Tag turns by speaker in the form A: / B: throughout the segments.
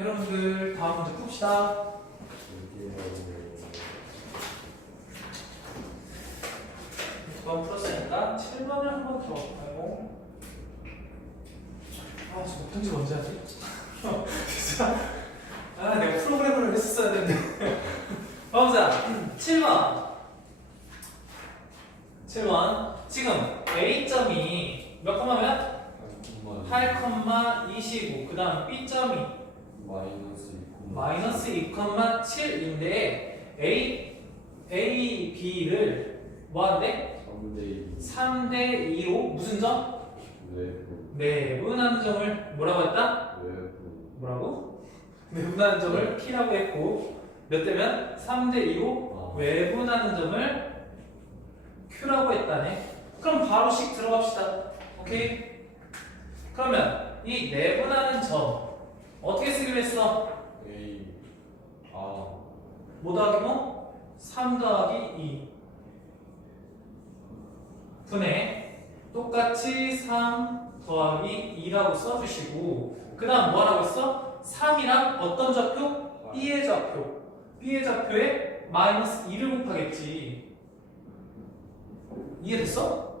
A: 여러분들 다음 문제 풉시다. 두번 풀었으니까 7번을 한번더 하고 아 지금 어떤지 언제 하지? 진짜 아 내가 프로그래머를 했었어야 되는데 가보자 7번 7번 지금 A점이 몇 컴마면? 8,25 그 다음 B점이
B: 마이너스 2
A: 마이너스 2,7인데 A, A, B를 뭐한대?
B: 3대
A: 3대 2로 무슨 점?
B: 2 외부
A: 내분하는 점을 뭐라고 했다?
B: 외부
A: 뭐라고? 내분하는 점을 P라고 했고 몇 대면? 3대 2로
B: 아,
A: 외분하는 점을 Q라고 했다네 그럼 바로 식 들어갑시다 오케이? 그러면 이 내분하는 점 어떻게 쓰기로 했어?
B: A 아
A: 뭐 더하기 뭐? 3 더하기 2 분의 똑같이 3 더하기 2라고 써주시고 그 다음 뭐 하라고 했어? 3이랑 어떤 좌표? B의 좌표 B의 좌표에 마이너스 2를 곱하겠지 이해됐어?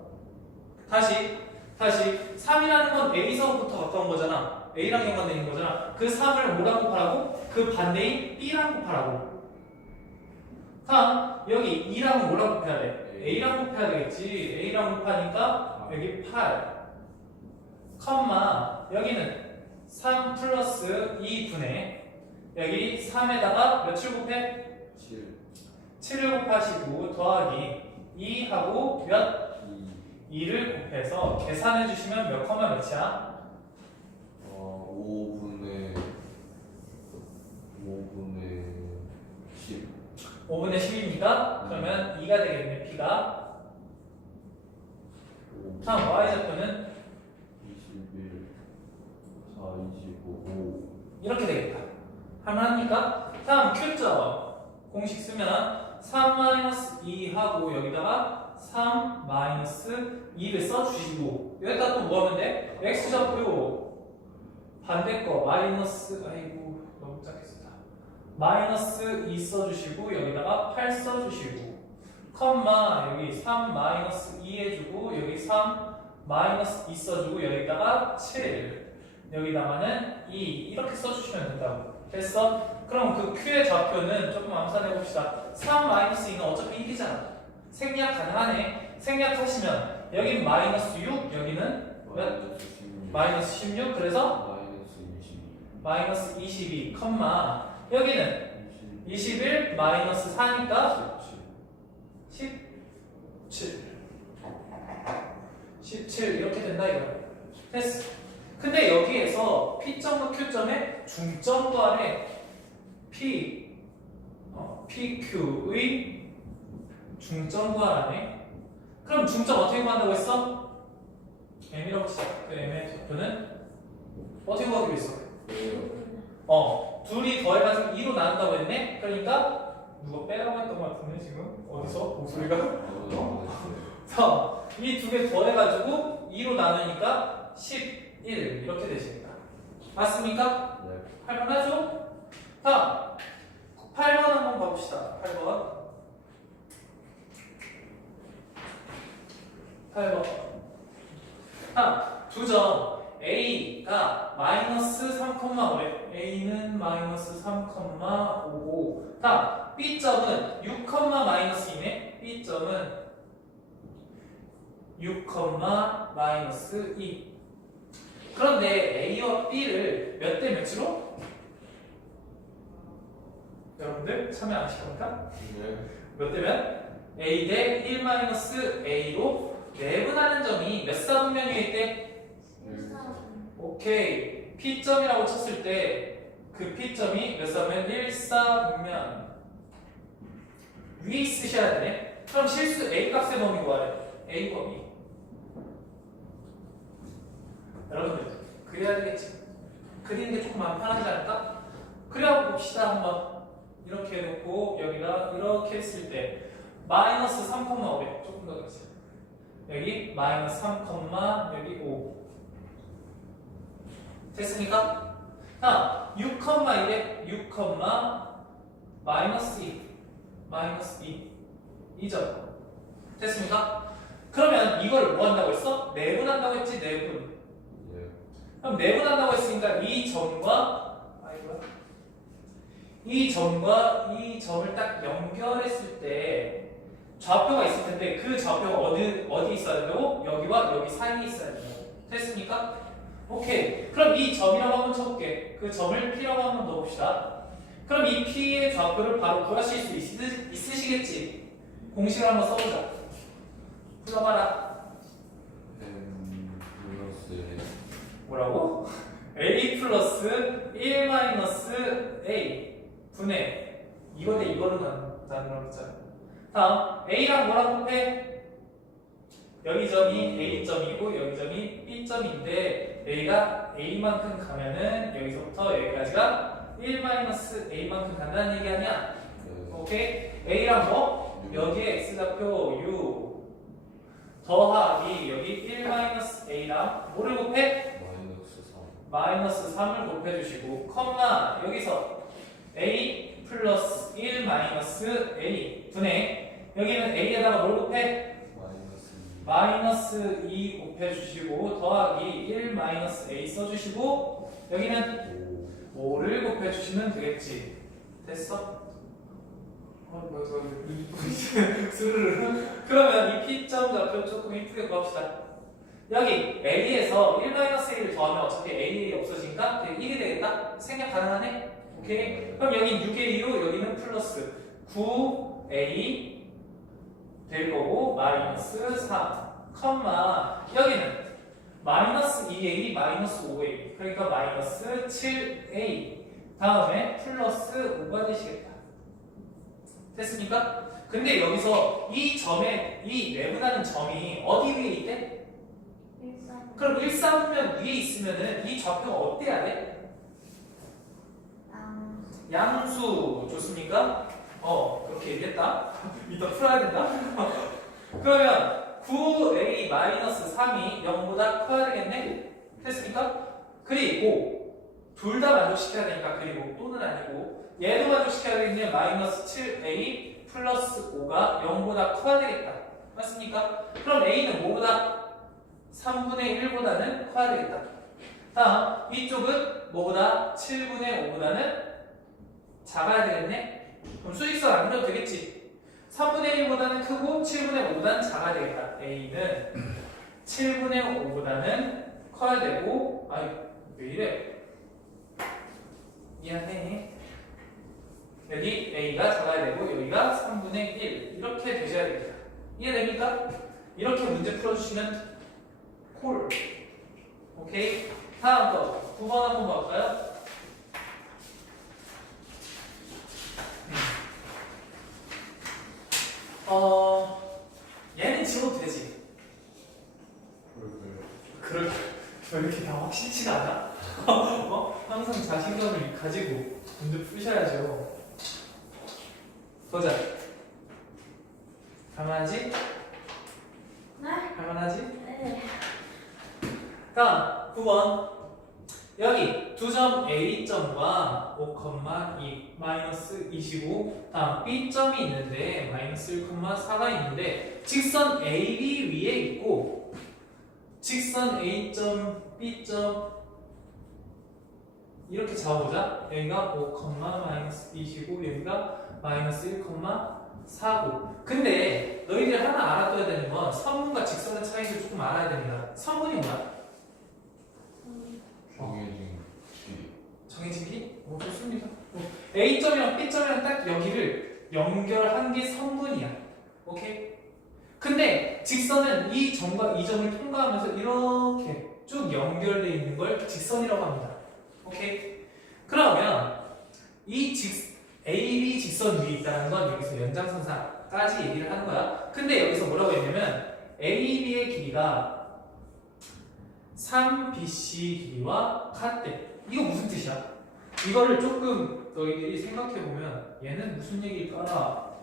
A: 다시 다시 3이라는 건 A서부터 가까운 거잖아 A랑 연관되는 거잖아 그 3을 뭐랑 곱하라고? 그 반대인 B랑 곱하라고 다음 여기 2랑 뭐랑 곱해야 돼? A랑 곱해야 되겠지 A랑 곱하니까 여기 8 컴마 여기는 3 플러스 2분의 여기 3에다가 며칠 곱해?
B: 7
A: 7을 곱하시고 더하기 2하고 몇?
B: 2
A: 2를 곱해서 계산해 주시면 몇 컴마 몇이야?
B: 어 5분의 5분의 10
A: 5분의 10입니까? 그러면 2가 되겠네 P가.
B: 5
A: 다음 Y좌표는?
B: 21 4 25 5
A: 이렇게 되겠다. 할만합니까? 다음 Q점 공식 쓰면 3-2 하고 여기다가 3 2를 써주시고 여기다 또 뭐 하면 돼? X좌표 반대 거 마이너스 아이고 너무 작게 썼다. 마이너스 2 써주시고 여기다가 8 써주시고 컴마 여기 3 마이너스 2 해주고 여기 3 마이너스 2 써주고 여기다가 7 여기다가는 2 이렇게 써주시면 된다고 됐어? 그럼 그 Q의 좌표는 조금 암산해 봅시다. 3 마이너스 2는 어차피 1이잖아. 생략 가능하네. 생략하시면 여기는 마이너스 6 여기는 몇?
B: 마이너스 16
A: 마이너스 16 그래서
B: 마이너스 22
A: 마이너스 22 컴마. 여기는
B: 20
A: 21 마이너스 4니까
B: 17
A: 17 17 이렇게 된다 이거. 됐어. 근데 여기에서 P점과 Q점의 중점 구하래 P 어, PQ의 중점 구하라네 그럼 중점 어떻게 구한다고 했어? M이라고 치자 그 M의 좌표는 어떻게 구하기로 했어? 어 둘이 더해가지고 2로 나눈다고 했네? 그러니까 누가 빼라고 했던 것 같은데 지금? 어디서? 목소리가? 그래서 이두 개 더해가지고 2로 나누니까 11 이렇게 되십니다. 맞습니까?
B: 네.
A: 8번 하죠? 다음 8번 한번 봐봅시다. 8번. 8번. 다음 두점 A가 마이너스 3,5래 A는 마이너스 3,5고 다음 B점은 6, 마이너스 2네 B점은 6, 마이너스 2 그런데 A와 B를 몇 대 몇으로? 여러분들 참여 안 시켜볼까?
B: 네
A: 몇 대면? A 대 1 마이너스 A로 내분하는 점이 몇 사분면위에 있대? 오케이. P점이라고 쳤을 때 그 P점이 몇 사분면? 1사분면. 위에 쓰셔야 되네. 그럼 실수 A 값의 범위 구하래. A 범위. 여러분들 그래야 되겠지. 그리는 게 조금 안 편하지 않을까? 그려 봅시다 한번. 이렇게 해놓고 여기다 이렇게 했을 때 마이너스 3,500 조금 더 그렇지 여기 마이너스 3, 여기 5 됐습니까? 다음 6, 1에 6, 마이너스 2 마이너스 2 2점 됐습니까? 그러면 이걸 뭐 한다고 했어? 내분한다고 했지 내분
B: 예.
A: 그럼 내분한다고 했으니까 이 점과 아이고야 이 점과 이 점을 딱 연결했을 때 좌표가 있을 텐데 그 좌표가 어디 어디 있어야 된다고? 여기와 여기 사이에 있어야 된다고 됐습니까? 오케이. 그럼 이 점이라고 한번 쳐볼게. 그 점을 P라고 한번 넣어봅시다. 그럼 이 P의 좌표를 바로 구하실 수 있, 있으시겠지? 공식을 한번 써보자. 풀어봐라.
B: M 플러스
A: 뭐라고? a 플러스 1 마이너스 a 분의 이거 대 이거를 나누는 거잖아. 다음 a랑 뭐랑 곱해? 여기 점이 a 점이고 여기 점이 b 점인데 a가 a만큼 가면은 여기서부터 여기까지가 1 마이너스 a만큼 간다는 얘기 아니야?
B: 네.
A: 오케이? a랑 뭐? 여기에 x좌표 u 더하기 여기 1 마이너스 a랑 뭐를 곱해?
B: 마이너스 3
A: 마이너스 3을 곱해주시고 컴마 여기서 a 플러스 1 마이너스 a 분의 여기는 a에다가 뭘 곱해?
B: 마이너스 2
A: 마이너스 2 곱해주시고 더하기 1 마이너스 a 써주시고 여기는
B: 5
A: 5를 곱해주시면 되겠지 됐어? 어, 스르르 그러면 이 P점 좌표 조금 이쁘게 구합시다 여기 A에서 1-A를 더하면 어차피 A 없어지니까 1이 되겠다? 생략 가능하네? 오케이 그럼 여기 6의 2로 여기는 플러스 9A 될 거고 마이너스 3 컴마 여기는 마이너스 2A 마이너스 5A 그러니까 마이너스 7A 다음에 플러스 5가 되시겠다 됐습니까? 근데 여기서 이 점에 이 내분하는 점이 어디 위에 있대? 그럼 1, 3면 위에 있으면은 이 좌표가 어때야 돼?
C: 양
A: 양수 좋습니까? 어 그렇게 얘기했다? 이따 풀어야 된다? 그러면 9a-3이 0보다 커야 되겠네? 됐습니까? 그리고 둘 다 만족시켜야 되니까 그리고 또는 아니고 얘도 만족시켜야 되겠네. 마이너스 7a 플러스 5가 0보다 커야 되겠다. 맞습니까? 그럼 a는 뭐보다? 3분의 1보다는 커야 되겠다. 다음 이쪽은 뭐보다? 7분의 5보다는 작아야 되겠네? 그럼 수직선 안 그려도 되겠지? 3분의 1보다는 크고 7분의 5보다는 작아야 되겠다. A는 7분의 5보다는 커야 되고, 아이, 왜 이래? 미안해. 여기 A가 작아야 되고, 여기가 3분의 1. 이렇게 되셔야 되겠다. 이해됩니까? 이렇게 문제 풀어주시면 콜. 오케이? 다음 거. 9번 한번 볼까요? 어, 얘는 지워도 되지. 그렇게 왜 이렇게 다 확실치가 않아? 어? 항상 자신감을 가지고 문제 푸셔야죠. 보자. 할만하지?
C: 네?
A: 할만하지?
C: 네.
A: 다음 9번 여기 두점 A점과 5,2 마이너스 25 다음 B점이 있는데 마이너스 1,4가 있는데 직선 AB 위에 있고 직선 A점 B점 이렇게 잡아보자. 여기가 5, 마이너스 25 여기가 마이너스 1,49 근데 너희들이 하나 알아둬야 되는 건 선분과 직선의 차이를 조금 알아야 됩니다. 선분이 뭐야?
C: 음,
B: 정해진
A: 정해진? 오, 좋습니다. 어, A점이랑 B점이랑 딱 여기를 연결한 게 선분이야. 오케이? 근데 직선은 이 점과 이 점을 통과하면서 이렇게 쭉 연결되어 있는 걸 직선이라고 합니다. 오케이? 그러면 이 직, AB 직선 위에 있다는 건 여기서 연장선상까지 얘기를 하는 거야. 근데 여기서 뭐라고 했냐면 AB의 길이가 3BC 길이와 같대. 이거 무슨 뜻이야? 이거를 조금 너희들이 생각해보면 얘는 무슨 얘기일까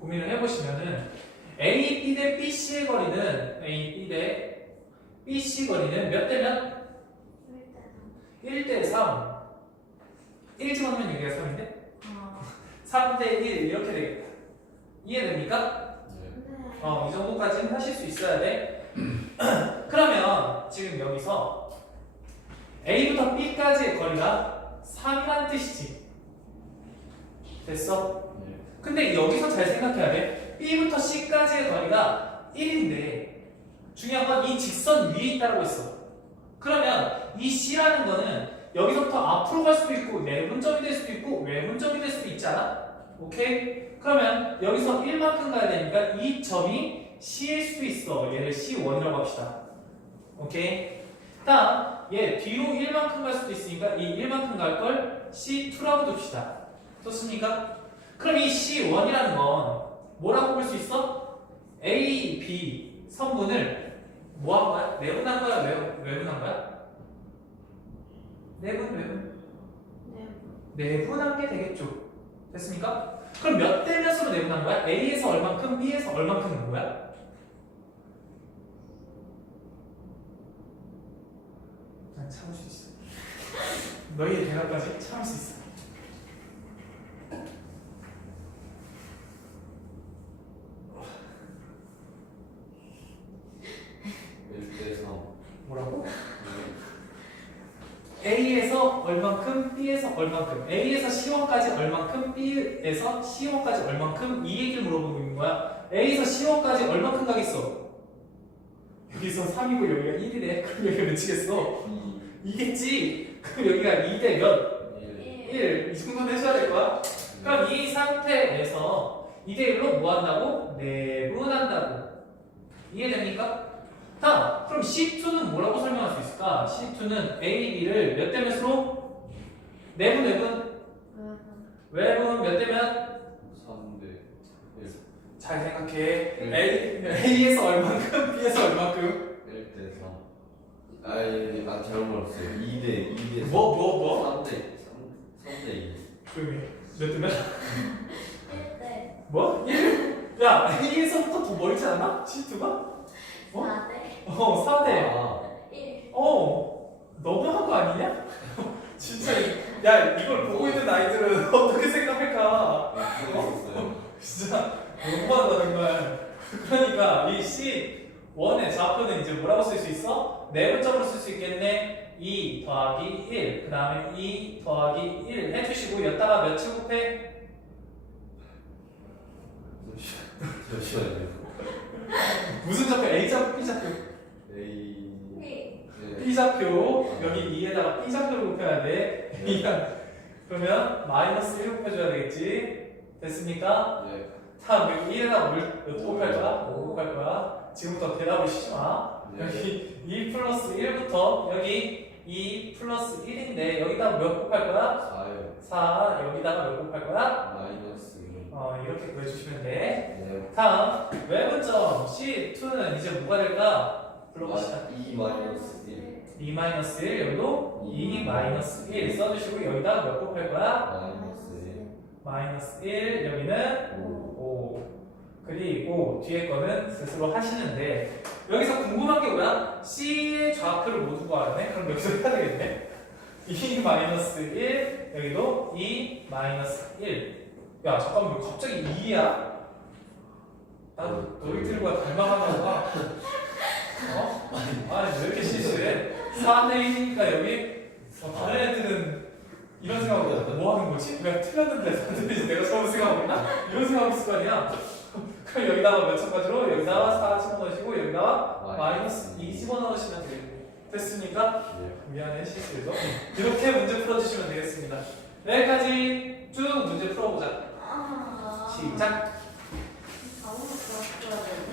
A: 고민을 해보시면은 AB 대 BC의 거리는 AB 대 BC 거리는 몇 대면?
C: 일단
A: 1대 3 1 집어넣으면 여기가 3인데
C: 아.
A: 3대 1 이렇게 되겠다. 이해됩니까?
B: 네.
C: 네.
A: 어, 이 정도까지는 하실 수 있어야 돼. 그러면 지금 여기서 A부터 B까지의 거리가 3이라는 뜻이지. 됐어?
B: 네.
A: 근데 여기서 잘 생각해야 돼. B부터 C까지의 거리가 1인데 중요한 건 이 직선 위에 있다고 했어. 그러면 이 C라는 거는 여기서부터 앞으로 갈 수도 있고 내분점이 될 수도 있고 외분점이 될 수도 있지 않아? 오케이? 그러면 여기서 1만큼 가야 되니까 이 점이 C일 수도 있어. 얘를 C1이라고 합시다. 오케이? 다음 얘 뒤로 1만큼 갈 수도 있으니까 이 1만큼 갈 걸 C2라고 둡시다. 좋습니까? 그럼 이 C1이라는 건 뭐라고 볼 수 있어? A, B 선분을 뭐한 거야? 내분한 거야? 외, 외분한 거야? 내분, 외분.
C: 네.
A: 내분한 게 되겠죠. 됐습니까? 그럼 몇대 몇으로 내분한 거야? A에서 얼만큼, B에서 얼만큼은 뭐야? 난 참을 수 있어. 대답까지 참을 수 있어.
B: 일대 삼.
A: 뭐라고?
B: 네.
A: A에서 얼만큼, B에서 얼만큼, A에서 C1까지 얼만큼, B에서 C1까지 얼만큼 이 얘기를 물어보고 있는 거야. A에서 C1까지 얼만큼 가겠어? 여기서 3이고 여기가 1이래. 그럼 여기가 몇이겠어?
B: 이.
A: 2겠지? 그럼 여기가 2대 몇?
B: 일.
A: 1. 이 정도는 해줘야 될 거야. 그럼 이 상태에서 2대 1로 뭐 한다고? 내분한다고. 이해됩니까? 다음, 그럼 C2는 뭐라고 설명할 수 있을까? C2는 A, B를 몇 대 몇으로? 내분, 내분,
C: 네.
A: 외분 몇 대면?
B: 삼대 일.
A: 잘 생각해.
B: 음.
A: A, A에서 얼만큼, B에서 얼만큼?
B: 일대 삼. 아니, 난 잘못 몰랐어요. 2대 2대
A: 뭐, 뭐, 뭐?
B: 3대 3, 3대 2.
A: 조용히 해. 몇 대면?
C: 네.
A: 뭐? 1? 야, A에서부터 더 멀지 않아? C2가? 어?
C: 4대
A: 어, 4대.
B: 아,
C: 1.
A: 어, 너무한 거 아니냐? 진짜, 이- 야, 이걸 보고 있는 아이들은 어떻게 생각할까?
B: 네, 그거 있었어요.
A: 진짜, 너무하다, 정말. 그러니까, 이 C1의 좌표는 이제 뭐라고 쓸 수 있어? 내분점으로 쓸 수 있겠네. 2 더하기 1, 그 다음에 2 더하기 1 해주시고, 여기다가 몇칠 곱해?
B: 잠시만요.
A: 무슨 좌표? A좌표, B좌표?
B: A.
C: 1.
B: 네.
A: B좌표, 여기 2에다가 B좌표를 곱해야 돼. 그러면 마이너스 1 곱해줘야 되겠지? 됐습니까?
B: 네.
A: 다음 여기 1에다 뭘, 몇 곱할 거야? 5 곱할 거야? 지금부터 대답을 쉬지 마.
B: 네.
A: 여기 2 플러스 1부터 여기 2 플러스 1인데 여기다 몇 곱할 거야?
B: 4요.
A: 4 여기다가 몇 곱할 거야?
B: 마이너스 2.
A: 어 이렇게 구해주시면 돼.
B: 네.
A: 다음 외분점 C2는 이제 뭐가 될까? 불러봅시다.
B: 2 마이너스 1.
A: 2 마이너스 1 여기도 2 마이너스 1 써주시고 여기다 몇 곱할 거야?
B: 마이너스 1.
A: 마이너스 1 여기는
B: 5.
A: 5 뒤에 거는 스스로 하시는데 여기서 궁금한 게 뭐야? C의 좌표를 모두 구하네? 그럼 여기서 해야 되겠네 2 마이너스 1 여기도 2 마이너스 1야 잠깐만 왜 갑자기 2야? 난 너희 들과 닮아가나 봐 어? 아니 왜 이렇게 실수해? 4대 1이니까 여기 어, 다른 애들은 이런 생각하고 뭐 하는 거지? 내가 틀렸는데 다들 이제 내가 잘못 생각하고 있나? 이런 있을 거 아니야? 그럼 여기다가 몇천 가지로 여기다가 4천 원이고 여기다가 마이너스 2 집어넣으시면 돼요. 됐습니까?
B: 네.
A: 미안해 실수해서 이렇게 문제 풀어주시면 되겠습니다. 네, 여기까지 쭉 문제 풀어보자.
C: 아.
A: 시작. 아무것도 없어야 돼.